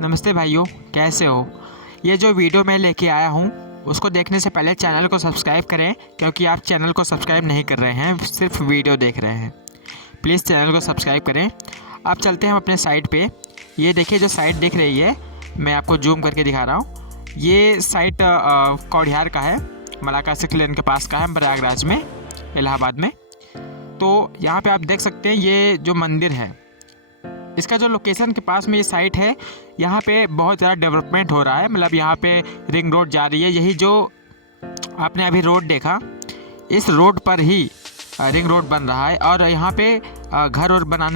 नमस्ते भाइयों, कैसे हो। ये जो वीडियो मैं लेके आया हूँ उसको देखने से पहले चैनल को सब्सक्राइब करें, क्योंकि आप चैनल को सब्सक्राइब नहीं कर रहे हैं, सिर्फ वीडियो देख रहे हैं। प्लीज़ चैनल को सब्सक्राइब करें। आप चलते हैं अपने साइट पे। ये देखिए जो साइट दिख रही है, मैं आपको जूम करके दिखा रहा हूँ। ये साइट कौड़ियार का है, मलाका सिक्स लेन के पास का है, प्रयागराज में, इलाहाबाद में। तो यहाँ पे आप देख सकते हैं ये जो मंदिर है, इसका जो लोकेशन के पास में ये साइट है, यहाँ पे बहुत ज़्यादा डेवलपमेंट हो रहा है। मतलब यहाँ पे रिंग रोड जा रही है। यही जो आपने अभी रोड देखा, इस रोड पर ही रिंग रोड बन रहा है और यहाँ पे घर और बनाने